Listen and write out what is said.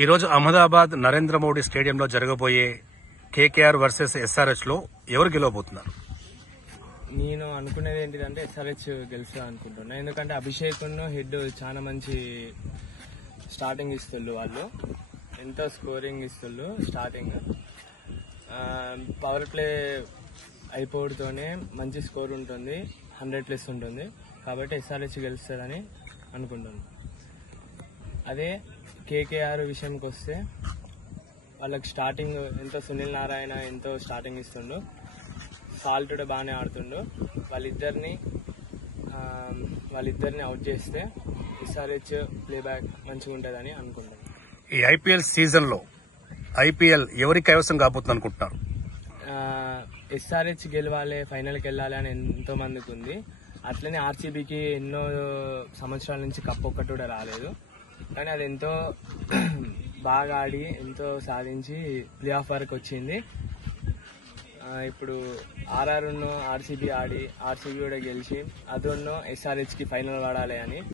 ఈ రోజు అహ్మదాబాద్ నరేంద్ర మోడీ స్టేడియంలో జరగబోయే కేకేఆర్ వర్సెస్ ఎస్ఆర్హెచ్ లో ఎవరు గెలవబోతున్నారు? నేను అనుకునేది ఏంటిదంటే ఎస్ఆర్హెచ్ గెలుస్తా అనుకుంటున్నా. ఎందుకంటే అభిషేక్ హెడ్ చాలా మంచి స్టార్టింగ్ ఇస్తుళ్ళు. వాళ్ళు ఎంతో స్కోరింగ్ ఇస్తుళ్ళు. స్టార్టింగ్ పవర్ ప్లే అయిపోవడంతోనే మంచి స్కోర్ ఉంటుంది, 100+ ఉంటుంది. కాబట్టి ఎస్ఆర్హెచ్ గెలుస్తుందని అనుకుంటున్నాను. అదే కేకేఆర్ విషయంకి వస్తే వాళ్ళకి స్టార్టింగ్ ఎంతో సునీల్ నారాయణ ఎంతో స్టార్టింగ్ ఇస్తుండు. సాల్ట్ కూడా బాగానే ఆడుతుండు. వాళ్ళిద్దరిని అవుట్ చేస్తే ఎస్ఆర్హెచ్ ప్లేబ్యాక్ మంచిగా ఉంటుందని అనుకుంటాను. ఈ ఐపీఎల్ సీజన్ లో ఐపీఎల్ ఎవరి కైవసం కాబోతుంది అనుకుంటున్నారు? ఎస్ఆర్హెచ్ గెలవాలి, ఫైనల్కి వెళ్ళాలి అని ఎంతో మందికి ఉంది. అట్లనే ఆర్సీబీకి ఎన్నో సంవత్సరాల నుంచి కప్ ఒక్కటి కూడా రాలేదు. కానీ అది ఎంతో బాగా ఆడి ఎంతో సాధించి ప్లే ఆఫ్ వరకు వచ్చింది. ఇప్పుడు ఆర్ఆర్ ఆర్సీబీ ఆడి ఆర్సీబీ కూడా గెలిచి అదొన్నో ఎస్ఆర్హెచ్కి ఫైనల్ ఆడాలి అని